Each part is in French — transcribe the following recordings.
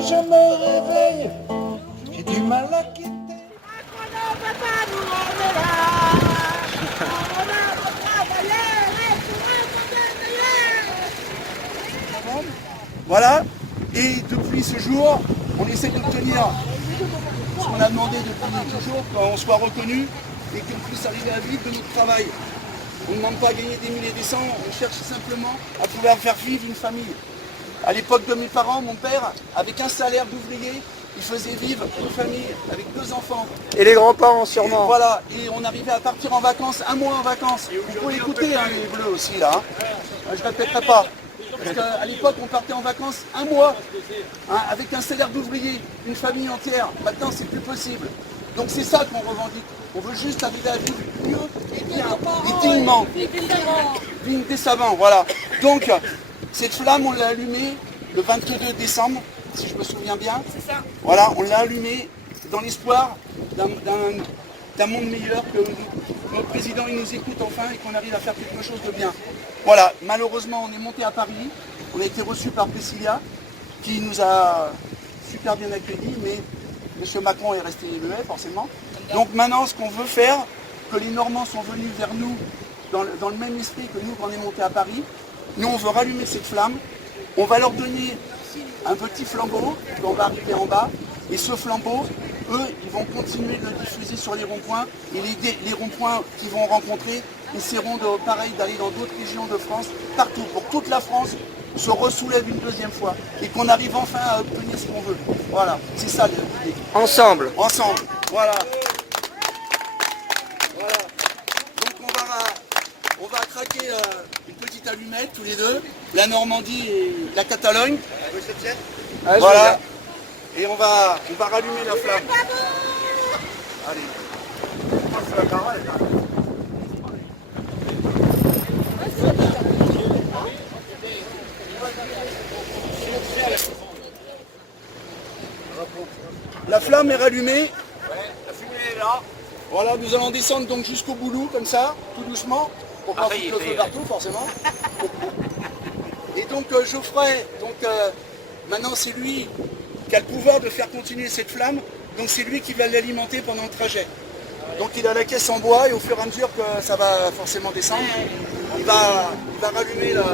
quand je me réveille, j'ai du mal à quitter. Voilà, et depuis ce jour, on essaie d'obtenir ce qu'on a demandé depuis toujours, qu'on soit reconnu et qu'on puisse arriver à vivre de notre travail. On ne demande pas à gagner des milliers et des cents, on cherche simplement à pouvoir faire vivre une famille. À l'époque de mes parents, mon père, avec un salaire d'ouvrier, il faisait vivre une famille avec 2 enfants. Et les grands-parents sûrement. Et voilà, et on arrivait à partir en vacances, 1 mois en vacances. Vous pouvez écouter hein, les bleus aussi là. Je ne répéterai pas. Parce qu'à l'époque, on partait en vacances 1 mois, hein, avec un salaire d'ouvrier, une famille entière. Maintenant, c'est plus possible. Donc c'est ça qu'on revendique. On veut juste arriver à vivre mieux et bien, et dignement. Digne des savants, voilà. Donc, cette flamme, on l'a allumée le 22 décembre, si je me souviens bien. C'est ça. Voilà, on l'a allumée dans l'espoir d'un monde meilleur, que notre président il nous écoute enfin et qu'on arrive à faire quelque chose de bien. Voilà, malheureusement on est monté à Paris, on a été reçu par Priscilla, qui nous a super bien accueillis, mais M. Macron est resté muet forcément. Donc maintenant ce qu'on veut faire, que les Normands sont venus vers nous dans le même esprit que nous quand on est monté à Paris, nous on veut rallumer cette flamme, on va leur donner un petit flambeau, on va arriver en bas, et ce flambeau, eux, ils vont continuer de le diffuser sur les ronds-points, et les ronds-points qu'ils vont rencontrer, essaieront pareil d'aller dans d'autres régions de France, partout, pour que toute la France se ressoulève une deuxième fois, et qu'on arrive enfin à obtenir ce qu'on veut. Voilà, c'est ça l'idée. Ensemble. Ensemble, voilà. Voilà. Donc on va craquer une petite allumette tous les deux, la Normandie et la Catalogne. Voilà. Et on va rallumer la flamme. Allez. La flamme est rallumée. La fumée est là. Voilà, nous allons descendre donc jusqu'au boulot, comme ça, tout doucement, pour pas foutre le feu partout, forcément. Et donc Geoffrey, maintenant c'est lui qui a le pouvoir de faire continuer cette flamme, donc c'est lui qui va l'alimenter pendant le trajet. Donc il a la caisse en bois et au fur et à mesure que ça va forcément descendre, il va rallumer, il va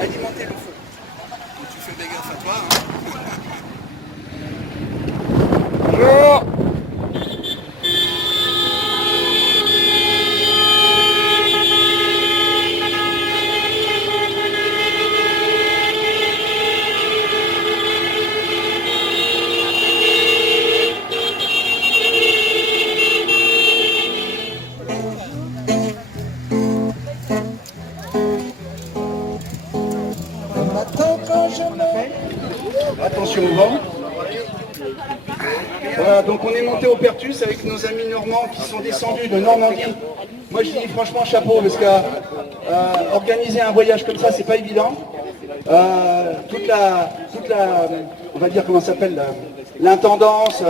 alimenter le feu. Donc tu fais des gaffes à toi. Hein. Bonjour. Attention au vent. Voilà, donc on est monté au Pertus avec nos amis normands qui sont descendus de Normandie. Moi je dis franchement chapeau parce que organiser un voyage comme ça c'est pas évident. Toute la, on va dire comment ça s'appelle, l'intendance,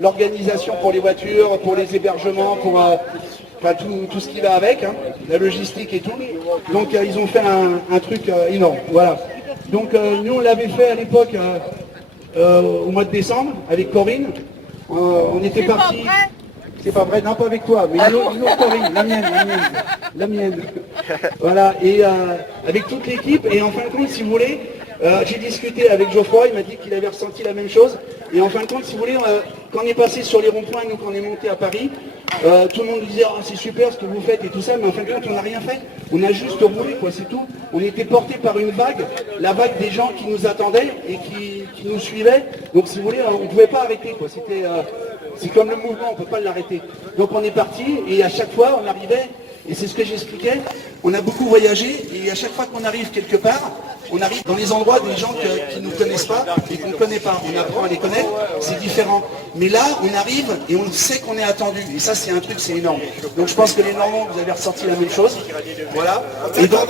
l'organisation pour les voitures, pour les hébergements, pour enfin, tout ce qui va avec, hein, la logistique et tout. Donc ils ont fait un truc énorme. Voilà. Donc nous on l'avait fait à l'époque au mois de décembre avec Corinne. On était partis. C'est pas vrai, non pas avec toi, mais une autre Corinne, la mienne. Voilà, et avec toute l'équipe, et en fin de compte, si vous voulez, j'ai discuté avec Geoffroy, il m'a dit qu'il avait ressenti la même chose, et en fin de compte, si vous voulez, quand on est passé sur les ronds-points, nous quand on est monté à Paris, tout le monde disait oh, c'est super ce que vous faites et tout ça, mais en fin de compte, on n'a rien fait, on a juste roulé, quoi, c'est tout. On était porté par une vague, la vague des gens qui nous attendaient et qui nous suivaient, donc si vous voulez, on ne pouvait pas arrêter, quoi, c'était... c'est comme le mouvement, on ne peut pas l'arrêter. Donc on est parti et à chaque fois on arrivait, et c'est ce que j'expliquais, on a beaucoup voyagé et à chaque fois qu'on arrive quelque part, on arrive dans les endroits des gens qui ne nous connaissent pas et qu'on ne connaît pas. On apprend à les connaître, c'est différent. Mais là, on arrive et on sait qu'on est attendu. Et ça, c'est un truc, c'est énorme. Donc je pense que les Normands, vous avez ressenti la même chose. Voilà. Et donc,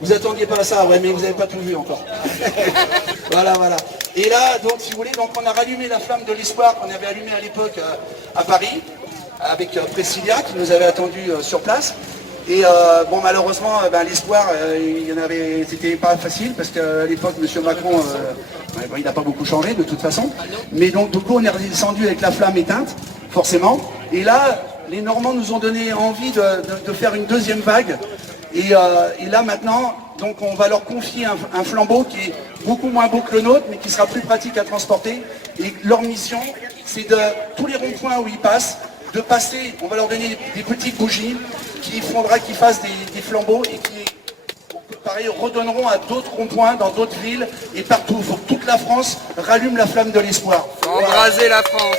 vous attendiez pas à ça, ouais, mais vous n'avez pas tout vu encore. Voilà, voilà. Et là, donc, si vous voulez, donc on a rallumé la flamme de l'espoir qu'on avait allumée à l'époque à Paris, avec Priscilla qui nous avait attendu sur place. Et bon, malheureusement, l'espoir, c'était pas facile parce qu'à l'époque, M. Macron, il n'a pas beaucoup changé de toute façon. Mais donc, du coup, on est redescendu avec la flamme éteinte, forcément. Et là, les Normands nous ont donné envie de faire une deuxième vague. Et là, maintenant, donc, on va leur confier un flambeau qui est beaucoup moins beau que le nôtre, mais qui sera plus pratique à transporter. Et leur mission, c'est de tous les ronds-points où ils passent, de passer, on va leur donner des petites bougies qui fassent des flambeaux et qui, pareil, redonneront à d'autres ronds-points dans d'autres villes et partout. Il faut que toute la France rallume la flamme de l'espoir. Embraser la France.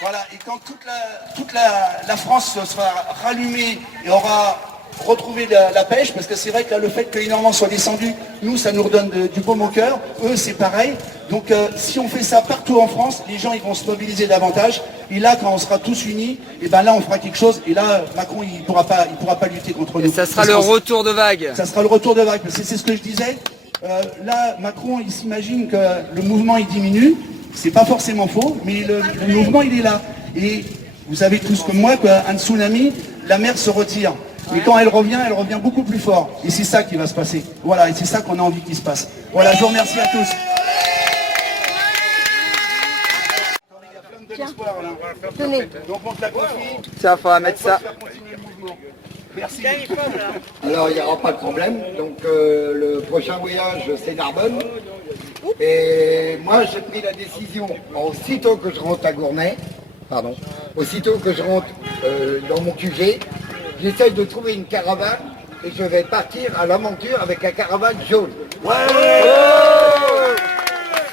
Voilà, et quand toute la France sera rallumée et aura retrouvé la pêche, parce que c'est vrai que là, le fait que les Normands soient descendus, nous, ça nous redonne du baume au cœur. Eux, c'est pareil. Donc, si on fait ça partout en France, les gens, ils vont se mobiliser davantage. Et là, quand on sera tous unis, et ben là, on fera quelque chose. Et là, Macron, il pourra pas lutter contre nous. Et ça sera le retour de vague. Ça sera le retour de vague. C'est ce que je disais. Là, Macron, il s'imagine que le mouvement, il diminue. C'est pas forcément faux, mais le mouvement, il est là. Et vous savez tous comme moi qu'un tsunami, la mer se retire. Mais quand elle revient beaucoup plus fort. Et c'est ça qui va se passer. Voilà, et c'est ça qu'on a envie qu'il se passe. Voilà, je vous remercie à tous. Tenez. Donc on te la confie. Ça, faudra mettre ça. Merci. Alors, il n'y aura pas de problème. Donc, le prochain voyage, c'est Narbonne. Et moi, j'ai pris la décision, aussitôt que je rentre à Gournay, aussitôt que je rentre dans mon QG, j'essaye de trouver une caravane et je vais partir à l'aventure avec la caravane jaune. Ouais.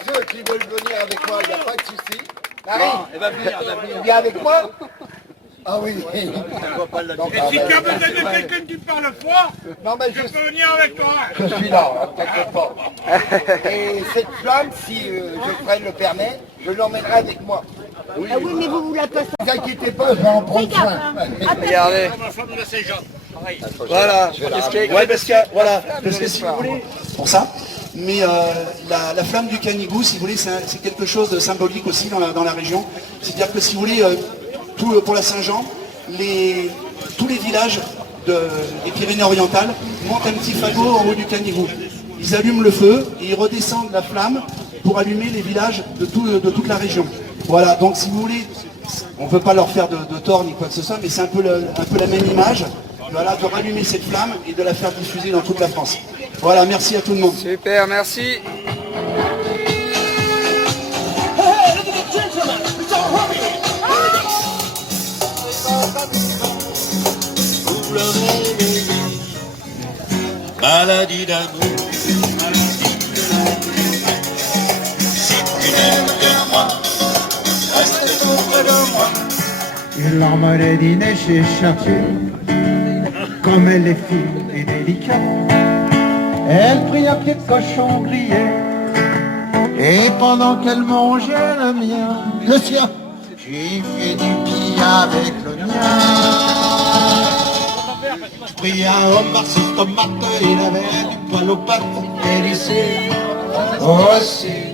Ceux qui veulent venir avec moi, il n'y a pas de souci. Marie, Elle va venir, tu viens avec moi? Ah oui. Et si tu as besoin de quelqu'un qui parle fort, Non, mais je peux venir avec toi. je suis là, hein, t'inquiète pas. Et cette flamme, si je prenne le permis, je l'emmènerai avec moi. Ah oui, mais vous la passez. Ne vous inquiétez pas, je vais en prendre soin. Regardez. Ma femme de Saint-Jean. Voilà. Ouais, Parce que si vous voulez, pour ça. Mais la flamme du Canigou, si vous voulez, c'est quelque chose de symbolique aussi dans la région. C'est-à-dire que si vous voulez, pour la Saint-Jean, tous les villages des Pyrénées-Orientales montent un petit fagot en haut du Canigou. Ils allument le feu et ils redescendent la flamme pour allumer les villages de toute la région. Voilà, donc si vous voulez, on ne veut pas leur faire de tort ni quoi que ce soit, mais c'est un peu la même image, voilà, de rallumer cette flamme et de la faire diffuser dans toute la France. Voilà, merci à tout le monde. Super, merci. Maladie d'amour, si tu n'aimes que moi, reste tout près de moi. Une larme d'Inès échappée, comme elle est fine et délicate. Elle prit un pied de cochon grillé, et pendant qu'elle mangeait le sien, j'ai fait du pied avec le mien. Je pris un homard sur tomate, il avait du poil aux pattes, et lycée aussi.